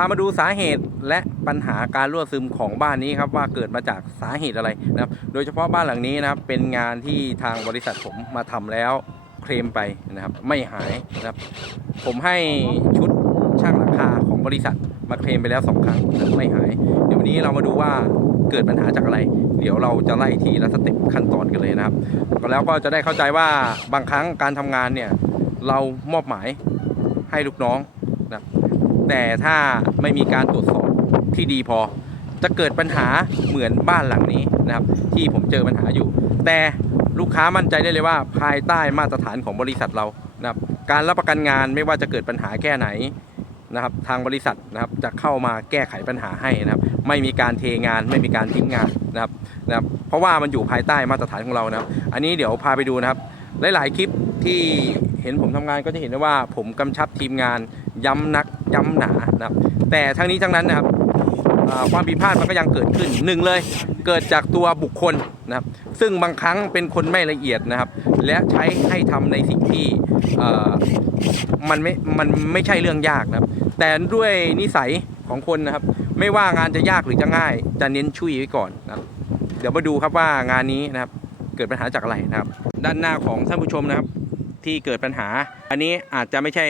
ามาดูสาเหตุและปัญหาการรั่วซึมของบ้านนี้ครับว่าเกิดมาจากสาเหตุอะไรนะครับ โดยเฉพาะบ้านหลังนี้นะครับเป็นงานที่ทางบริษัทผมมาทำแล้วเคลมไปนะครับ ไม่หายนะครับ ผมให้ชุดช่างราคาของบริษัทมาเคลมไปแล้วสองครั้งไม่หาย เดี๋ยววันนี้เรามาดูว่าเกิดปัญหาจากอะไร เดี๋ยวเราจะไล่ทีละสเต็ปขั้นตอนกันเลยนะครับแล้วก็จะได้เข้าใจว่าบางครั้งการทำงานเนี่ยเรามอบหมายให้ลูกน้องนะครับ แต่ถ้าไม่มีการตรวจสอบที่ดีพอ จะเกิดปัญหาเหมือนบ้านหลังนี้นะครับ ที่ผมเจอปัญหาอยู่ แต่ลูกค้ามั่นใจได้เลยว่า ภายใต้มาตรฐานของบริษัทเรานะครับ การรับประกันงานไม่ว่าจะเกิดปัญหาแค่ไหนนะครับ ทางบริษัทนะครับจะเข้ามาแก้ไขปัญหาให้นะครับ ไม่มีการเทงานไม่มีการทิ้งงานนะครับนะครับ เพราะว่ามันอยู่ภายใต้มาตรฐานของเรานะครับ อันนี้เดี๋ยวพาไปดูนะครับ หลาย ๆ คลิปที่เห็นผมทำงานก็จะเห็นได้ว่าผมกำชับทีมงานย้ำนัก ย้ำหนานะครับ แต่ทั้งนี้ทั้งนั้นนะครับความผิดพลาดมันก็ยังเกิดขึ้นหนึ่งเลย เกิดจากตัวบุคคลนะครับ ซึ่งบางครั้งเป็นคนไม่ละเอียดนะครับ และใช้ให้ทำในสิ่งที่มันไม่มันไม่ใช่เรื่องยากนะครับ แต่ด้วยนิสัยของคนนะครับ ไม่ว่างานจะยากหรือจะง่าย จะเน้นช่วยไว้ก่อนนะครับ เดี๋ยวมาดูครับว่างานนี้นะครับ เกิดปัญหาจากอะไรนะครับ ด้านหน้าของท่านผู้ชมนะครับ ที่เกิดปัญหา อันนี้อาจจะไม่ใช่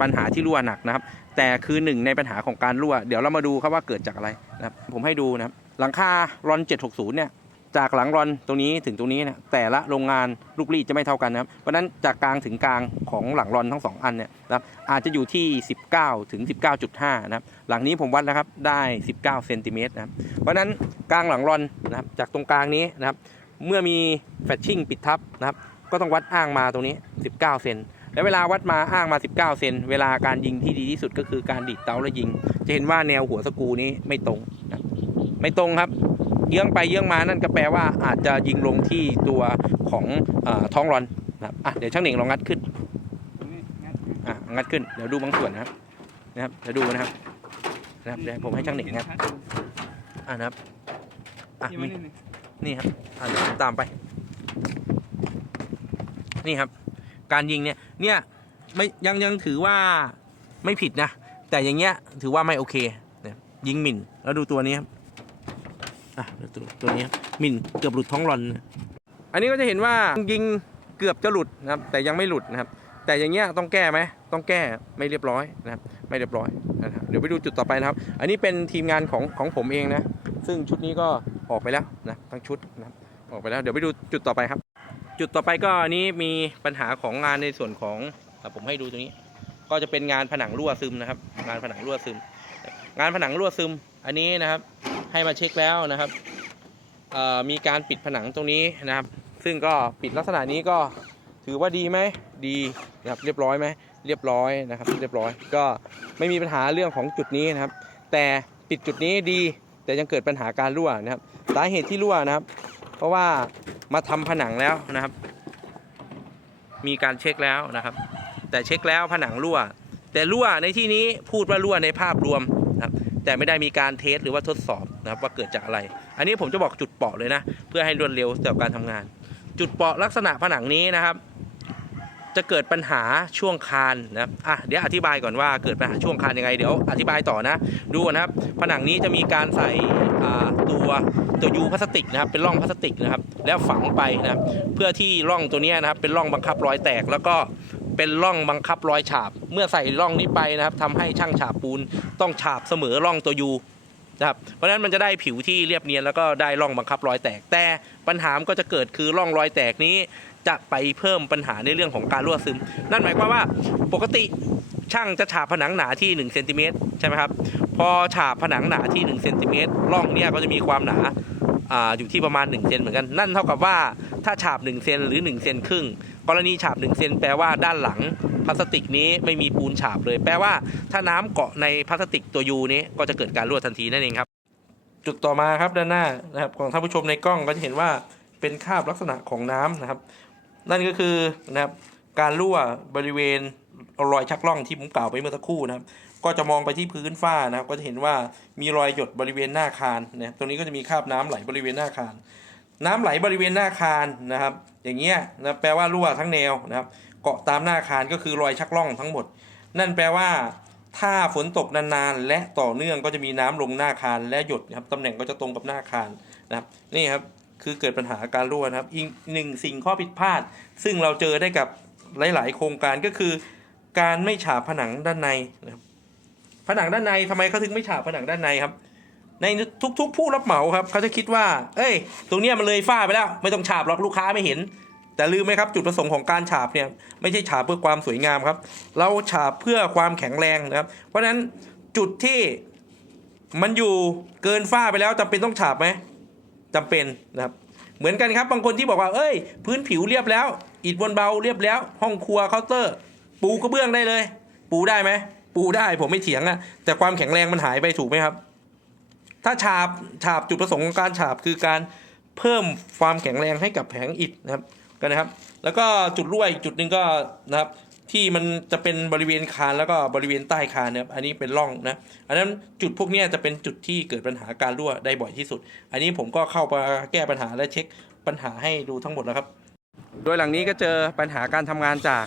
ปัญหาที่รั่วหนักนะครับ แต่คือหนึ่งในปัญหาของการรั่ว เดี๋ยวเรามาดูครับว่าเกิดจากอะไรนะครับผมให้ดูนะครับหลังคารอน 760 เนี่ยจากหลังรอนตรงนี้ถึงตรงนี้เนี่ยแต่ละโรงงานลูกรีดจะไม่เท่ากันนะครับเพราะฉะนั้นจากกลางถึงกลางของหลังรอนทั้งสองอันเนี่ยนะครับอาจจะอยู่ที่ 19 ถึง 19.5 นะครับหลังนี้ผมวัดแล้วครับได้ 19เซนติเมตรนะครับเพราะฉะนั้นกลางหลังรอนนะครับจากตรงกลางนี้นะครับเมื่อมีแฟชชิ่งปิดทับนะครับก็ต้องวัดอ้างมาตรงนี้ 19 เซน แล้วเวลาวัดมาอ้างมา 19 เซนเวลาการยิงที่ดีที่สุดก็คือการดีดเตาแล้วยิง จะเห็นว่าแนวหัวสกูนี้ไม่ตรงนะไม่ตรงครับ เยื้องไปเยื้องมานั่นก็แปลว่าอาจจะยิงลงที่ตัวของอท้องรอนนะครับอะเดี๋ยวช่างเหน่งลองงัดขึ้นอะงัดขึ้นเดี๋ยวดูบางส่วนนะครับนะครับเดี๋ยวดูนะครับนะครับเดี๋ยวผมให้ช่างเหน่งงัดอะนะครับอะมีนี่ครับอะเดี๋ยวผมตามไป นี่ครับ การยิงเนี่ยเนี่ยไม่ยังยังถือว่าไม่ผิดนะ แต่อย่างเงี้ยถือว่าไม่โอเคนะยิงหมิ่น แล้วดูตัวนี้ครับอะดูตัวตัวนี้หมิ่นเกือบหลุดท้องรอนนะอันนี้ก็จะเห็นว่ายิงเกือบจะหลุดนะครับ แต่ยังไม่หลุดนะครับ แต่อย่างเงี้ยต้องแก้ไหมต้องแก้ไม่เรียบร้อยนะครับ ไม่เรียบร้อยนะครับเดี๋ยวไปดูจุดต่อไปนะครับ อันนี้เป็นทีมงานของของผมเองนะ ซึ่งชุดนี้ก็ออกไปแล้วนะทั้งชุดนะครับออกไปแล้วเดี๋ยวไปดูจุดต่อไปครับ จุดต่อไปก็อันนี้มีปัญหาของงานในส่วนของผมให้ดูตรงนี้ ก็จะเป็นงานผนังรั่วซึมนะครับ งานผนังรั่วซึม งานผนังรั่วซึม อันนี้นะครับ ให้มาเช็คแล้วนะครับมีการปิดผนังตรงนี้นะครับ ซึ่งก็ปิดลักษณะนี้ก็ถือว่าดีไหมดีนะครับเรียบร้อยไหมเรียบร้อยนะครับ เรียบร้อยก็ไม่มีปัญหาเรื่องของจุดนี้นะครับ แต่ปิดจุดนี้ดีแต่ยังเกิดปัญหาการรั่วนะครับ สาเหตุที่รั่วนะครับ เพราะว่า มาทำผนังแล้วนะครับ มีการเช็คแล้วนะครับ แต่เช็คแล้วผนังรั่ว แต่รั่วในที่นี้พูดว่ารั่วในภาพรวมนะครับแต่ไม่ได้มีการเทสหรือว่าทดสอบนะครับว่าเกิดจากอะไร อันนี้ผมจะบอกจุดเปราะเลยนะ เพื่อให้รวดเร็วต่อการทำงาน จุดเปราะลักษณะผนังนี้นะครับ จะเกิดปัญหาช่วงคานนะครับอะเดี๋ยวอธิบายก่อนว่าเกิดปัญหาช่วงคานยังไงเดี๋ยวอธิบายต่อนะ ดูนะครับ ผนังนี้จะมีการใส่ตัว ตัวยูพลาสติกนะครับเป็นร่องพลาสติกนะครับแล้วฝังไปนะครับเพื่อที่ร่องตัวนี้นะครับเป็นร่องบังคับรอยแตก แล้วก็เป็นร่องบังคับรอยฉาบ เมื่อใส่ร่องนี้ไปนะครับทำให้ช่างฉาบปูนต้องฉาบเสมอร่องตัวยูนะครับเพราะฉะนั้นมันจะได้ผิวที่เรียบเนียนแล้วก็ได้ร่องบังคับรอยแตก แต่ปัญหามก็จะเกิดคือร่องรอยแตกนี้ จะไปเพิ่มปัญหาในเรื่องของการรั่วซึม นั่นหมายความว่าปกติช่างจะฉาบผนังหนาที่1เซนติเมตรใช่ไหมครับพอฉาบผนังหนาที่1เซนติเมตรร่องเนี้ยก็จะมีความหนา ออยู่ที่ประมาณ1เซนเหมือนกัน นั่นเท่ากับว่าถ้าฉาบ1เซนหรือ1เซนครึ่ง กรณีฉาบ1เซนแปลว่าด้านหลังพลาสติกนี้ไม่มีปูนฉาบเลย แปลว่าถ้าน้ำเกาะในพลาสติกตัวยูนี้ก็จะเกิดการรั่วทันทีนั่นเองครับ จุดต่อมาครับด้านหน้านะครับของท่านผู้ชมในกล้องก็จะเห็นว่าเป็นคราบลักษณะของน้ำนะครับ นั่นก็คือนะครับการรั่วบริเวณรอยชักร่องที่ผมกล่าวไปเมื่อสักครู่นะครับ ก็จะมองไปที่พื้นฝ้านะครับ ก็จะเห็นว่ามีรอยหยดบริเวณหน้าคานนะครับตรงนี้ก็จะมีคราบน้ำไหลบริเวณหน้าคาน น้ำไหลบริเวณหน้าคานนะครับ อย่างเงี้ยนะแปลว่ารั่วทั้งแนวนะครับ เกาะตามหน้าคานก็คือรอยชักร่องทั้งหมด นั่นแปลว่า ถ้าฝนตกนานๆและต่อเนื่องก็จะมีน้ำลงหน้าคานและหยดนะครับตำแหน่งก็จะตรงกับหน้าคานนะครับนี่ครับคือเกิดปัญหาการรั่วนะครับ อีกหนึ่งสิ่งข้อผิดพลาด ซึ่งเราเจอได้กับหลาย ๆ โครงการก็คือ การไม่ฉาบผนังด้านในนะครับ ผนังด้านในทำไมเขาถึงไม่ฉาบผนังด้านในครับ ในทุกๆ ผู้รับเหมาครับเขาจะคิดว่า เอ้ย ตรงเนี้ยมันเลยฝ้าไปแล้ว ไม่ต้องฉาบหรอกลูกค้าไม่เห็น แต่ลืมไหมครับจุดประสงค์ของการฉาบเนี่ยไม่ใช่ฉาบเพื่อความสวยงามครับ เราฉาบเพื่อความแข็งแรงนะครับ เพราะฉะนั้นจุดที่มันอยู่เกินฝ้าไปแล้วจำเป็นต้องฉาบไหมจำเป็นนะครับเหมือนกันครับบางคนที่บอกว่า เอ้ย พื้นผิวเรียบแล้ว อิฐบนเบาเรียบแล้ว ห้องครัวเคาน์เตอร์ ปูกระเบื้องได้เลย ปูได้ไหม ปูได้ผมไม่เถียงอะแต่ความแข็งแรงมันหายไปถูกไหมครับ ถ้าฉาบฉาบจุดประสงค์ของการฉาบคือการเพิ่มความแข็งแรงให้กับแผงอิฐนะครับกันนะครับ แล้วก็จุดรั่วอีกจุดหนึ่งก็นะครับ ที่มันจะเป็นบริเวณคานแล้วก็บริเวณใต้คานนะครับอันนี้เป็นร่องนะอันนั้นจุดพวกนี้จะเป็นจุดที่เกิดปัญหาการรั่วได้บ่อยที่สุด อันนี้ผมก็เข้ามาแก้ปัญหาและเช็คปัญหาให้ดูทั้งหมดแล้วครับ โดยหลังนี้ก็เจอปัญหาการทำงานจาก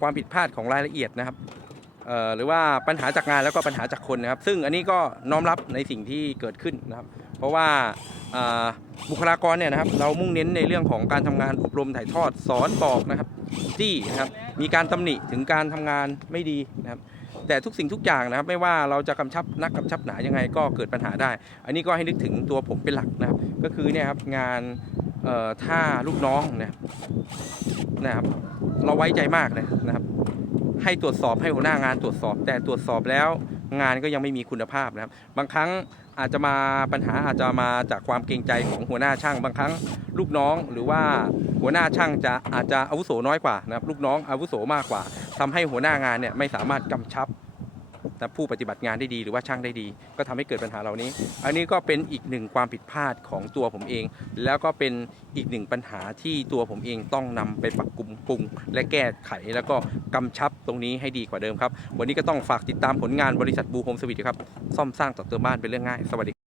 ความผิดพลาดของรายละเอียดนะครับ หรือว่าปัญหาจากงานแล้วก็ปัญหาจากคนนะครับ ซึ่งอันนี้ก็น้อมรับในสิ่งที่เกิดขึ้นนะครับ เพราะว่าบุคลากรเนี่ยนะครับ เรามุ่งเน้นในเรื่องของการทำงานอบรมถ่ายทอดสอนบอกนะครับจี้นะครับมีการตำหนิถึงการทำงานไม่ดีนะครับ แต่ทุกสิ่งทุกอย่างนะครับ ไม่ว่าเราจะกำชับนักกำชับหนายังไงก็เกิดปัญหาได้ อันนี้ก็ให้นึกถึงตัวผมเป็นหลักนะครับ ก็คือเนี่ยครับงานเอ่อถ้าลูกน้องเนะครับนะครับ เราไว้ใจมากเลยนะครับ ให้ตรวจสอบให้หัวหน้างานตรวจสอบ แต่ตรวจสอบแล้วงานก็ยังไม่มีคุณภาพนะครับ บางครั้งอาจจะมาปัญหาอาจจะมาจากความเกรงใจของหัวหน้าช่าง บางครั้งลูกน้องหรือว่าหัวหน้าช่างจะอาจจะอาวุโสน้อยกว่านะครับลูกน้องอาวุโสมากกว่าทำให้หัวหน้างานเนี่ยไม่สามารถกำชับ นะผู้ปฏิบัติงานได้ดีหรือว่าช่างได้ดี ก็ทำให้เกิดปัญหาเหล่านี้ อันนี้ก็เป็นอีกหนึ่งความผิดพลาดของตัวผมเอง แล้วก็เป็นอีกหนึ่งปัญหาที่ตัวผมเองต้องนำไปปรับปรุงปรุง และแก้ไขแล้วก็กำชับตรงนี้ให้ดีกว่าเดิมครับ วันนี้ก็ต้องฝากติดตามผลงานบริษัทบูโฮมสวิตครับซ่อมสร้างต่อเติมบ้านเป็นเรื่องง่ายสวัสดี